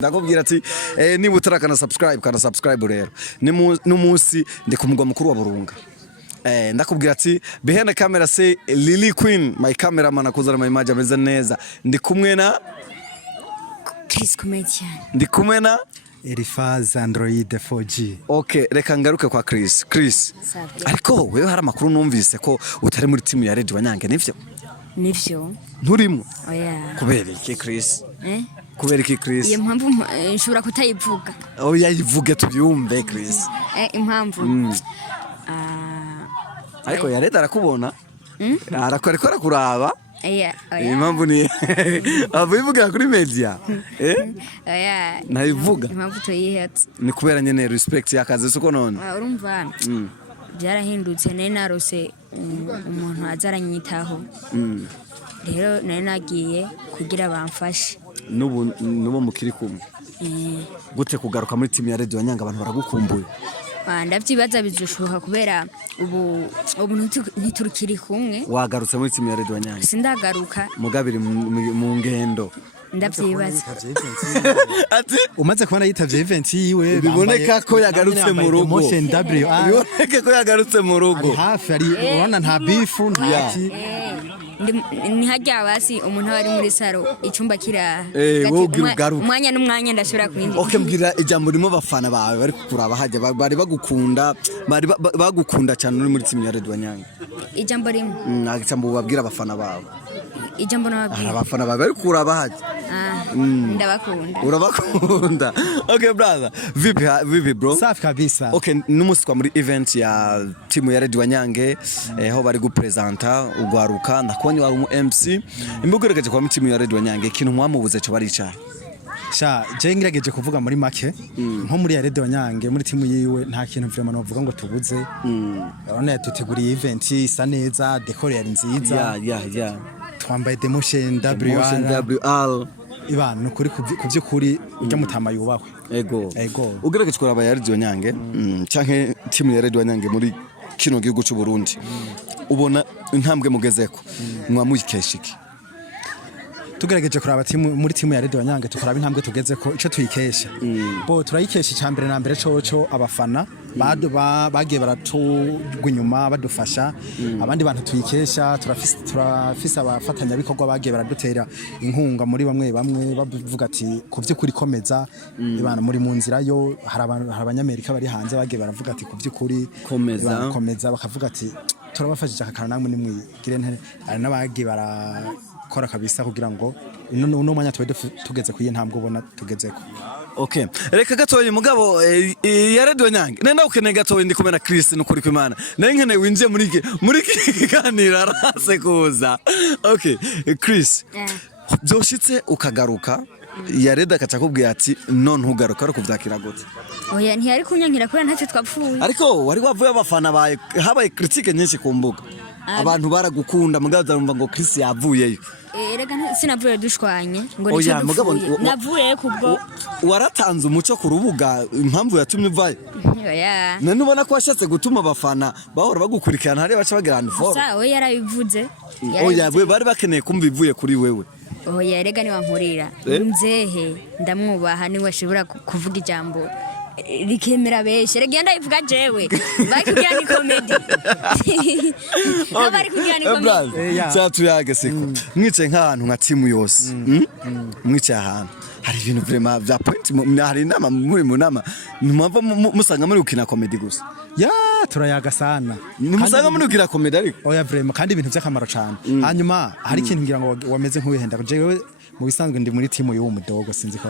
Ndakubwira ati niba utarakana subscribe rero n'umunsi ndi ku mugwa mukuru wa Burunga. Ndakubwira ati behind the camera say Lily Queen, my cameraman akuzana my image ameze neza. Ndi kumwe na Comedien. Ndi kumwe na Elifaz Android 4G. Okay, reka ngaruke kwa Chris. Ariko wewe hari amakuru numvise ko utari muri Team Yarede wa Nyange, nivyo? Nivyo. Nturimo? Oya. Kubera iki Chris? Kubera iki Chris? Iyo mpamvu nshobora kutayivuga. Oya yivuge tubyumve Chris. Impamvu. Ariko Yarede arakubona? Ariko kuraba? Oya. Impamvu ni avuga kuri media. Oya. Nayivuga. Impamvu toyihatse. Ni kubera nyene respect yakaze suko none. Urumva? Byarahindutse nari narose umuntu azaranyitaho. Rero nari nagiye kugira bamfashe. Nubo mukiri kumwe. Gute kugaruka muri Team Yarede wa Nyange abantu baragukumbuye. Ndavyibaza bizushuha kubera ubu ntiturukiri kumwe. Wagarutse muri Team Yarede wa Nyange? Sindagaruka. Mugabiri mu ngendo. Ndavyibaza. Ati umaze kubona yitavye event yiwe biboneka ko yagarutse mu rugo. Biboneka ko yagarutse mu rugo. Hafi ari urabona nta bifu ntaki. Ni hajya basi umuntu ari muri saro icumba kira umwanya n'umwanya ndashobora kwinjira. Okay, mbwira ijambo rimo bafana bawe bari kuraba hajya bari bagukunda bagukunda cyane muri Team Yarede wa Nyange. Ijambo rimwe ijambo babwira abafana bawe. Ijambo nababwira abafana bawe bari kuraba hajya. Ndabakunda. Urabakunda. Okay brother, vipi bro? Safi kabisa. Okay, numuswa muri event ya Team Yarede wa Nyange aho bari gupresenta ugwaruka nakubonye wari mu MC. Imbugeregeje kwa Team Yarede wa Nyange ikintu mwamubuze cyo bari cyane. Sha je ngirageje kuvuga muri make nko muri Yarede wa Nyange muri team yiwe nta kintu vraiment novuga ngo tubuze. Urabona yatuteguriye event isa neza, decor yari nziza. Yeah. Twambaye demotion WR. Ibana nukuri kuvyukuri ujya mutama yubahwe. Ego. Ugerageje kuraba Yarede wa Nyange canke Team Yarede wa Nyange muri kino gihugu cy'u Burundi. Ubona intambwe mugezeko mwamuyikesha iki? Tugerageje kuraba muri Team Yarede wa Nyange tukaraba intambwe tugezeko ico tuyikesha. Bo turayikesha cyambere na mbere coco abafana bagiye baratugwa inyuma badufasha. Abandi bantu tuyikesha turafisa abafatanya bikorwa bagiye baradutera inkunga muri bamwe bavuga ati kuvyukuri komeza ibana muri mu nzira yo hari abanyamerika bari hanze bagiye baravuga ati kuvyukuri komeza bakavuga ati turabafashije akakana namwe nimwigire ntare ari nabagiye barakora kabisa kugira ngo uno mwanya tugeze kuye ntambwe ubona tugezeko. Okay, reka gatoye mugabo Yarede wa Nyange nenda ukeneye gatoye ndi kumena Chris n'ukuri kw'Imana nkeneye winjiye muri kiganira rase kuza. Okay, Chris byoshitse ukagaruka Yarede akacakubwiye ati none ugaruka ariko vyakira gute? Oya ntiyari kunyankira kuri ntacyo twapfuye. Ariko wari wavuye abafana baye habaye critique nyinshi ku mbuga. Abantu baragukunda mugaza rumva ngo Chris yavuyeyo. Erega sinavuye dushwanye ngo nico navuye kubwo waratanze umuco ku rubuga impamvu yatumye uvaye. Oya none ubona ko washatse gutuma abafana bahora bagukurikirana hari baca bagirana for. Oya yarabivuze. Oya we bari bakeneye kumva ivuye kuri wewe. Oya erega ni wankurira nzehe ndamwubaha ni washobora kuvuga ijambo rikemera beshe rege ndayivuga jewe bakubwira ni comedy bari kubwira ni comedy cyatuyage siko mwice nk'ahantu nka team yose mwice ahantu hari ibintu vraiment bya point hari inama muri mu nama numva musanga muri ukina comedy gusa ya turayaga sana musanga muri ukina comedy ariko oya vraiment kandi ibintu by'akamaro cyane hanyuma hari ikintu ngira ngo wameze nk'uwihenda jewe mu bisanzwe ndi muri team y'uwo mudogo sinzi ko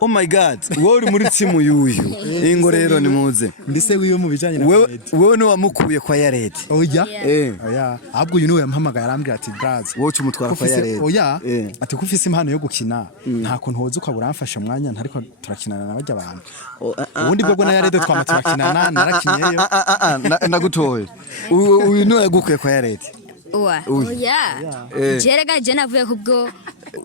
oh my god wowe uri muri team y'uyu ingo rero ni muze ndise wiyo mu bijanye na wewe ni wamukuye kwa Yarede. Oya ahubwo uyu niwe yampamagaye arambwira ati braz wowe umutwara kwa Yarede. Oya ati kufise impano yo gukina nta kuntu hoza ukabura amfasha umwanya ntariko turakinana n'abajya abantu ubundi bwo na Yarede twama turakinana narakinyeyo ndagutoye uyu niwe yagukuye kwa Yarede. Oya jerega je navuye kubwo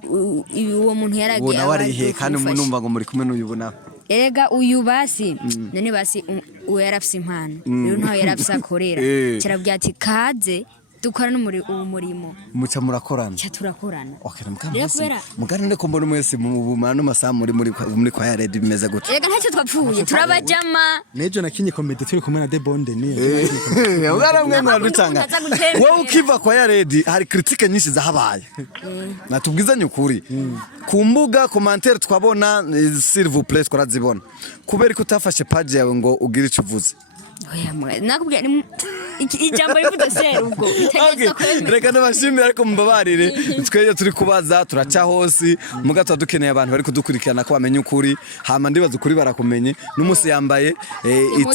uwo muntu yaragiye ubona warihe kandi numva ngo muri kumwe n'uyubona. Erega uyu basi none basi uwo yarafise impano rero ntawe yarafise akorera kirabwira ati kaze dukora umurimo muca murakorana cya turakorana okay mugane ko mbona mwese mu bumano masaha muri kwa Yarede bimeze gute yega ntacyo twapfuye turabajama nejo nakinye komedi turi kumwe na The Bonde ni ugaramwe mwaducanga wowe ukiva kwa Yarede hari critique nyinshi zahabaye natubwizanye ukuri ku mbuga commentaire twabona s'il vous plaît twarazibona kubera ko utafashe page yawe ngo ugire icyo uvuze oya nakubwira ijambo rivuze seru ubwo bitegeza kwemera reka nabashimira ariko mbabarire tweyo turi kubaza turaca hose mugato dukeneye abantu bari kudukurikirana ko bamenye ukuri hama ndibaza ukuri barakumenye n'umunsi yambaye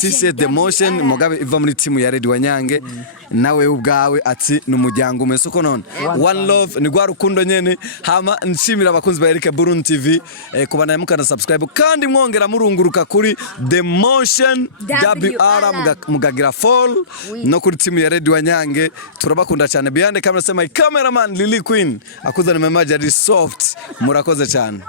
t-shirt the motion mugabe iva muri team Yarede wa Nyange nawe ubwawe ati numuryango umese uko none one love ni gwa rukundo nyene hama nshimira abakunzi ba Eric Burundi TV kubana mukana subscribe kandi mwongera murunguruka kuri the motion WR mugagira fall no kuri team Yarede wa Nyange turabakunda cyane behind camera sema cameraman Lily Queen akuzana memaji ari soft murakoze cyane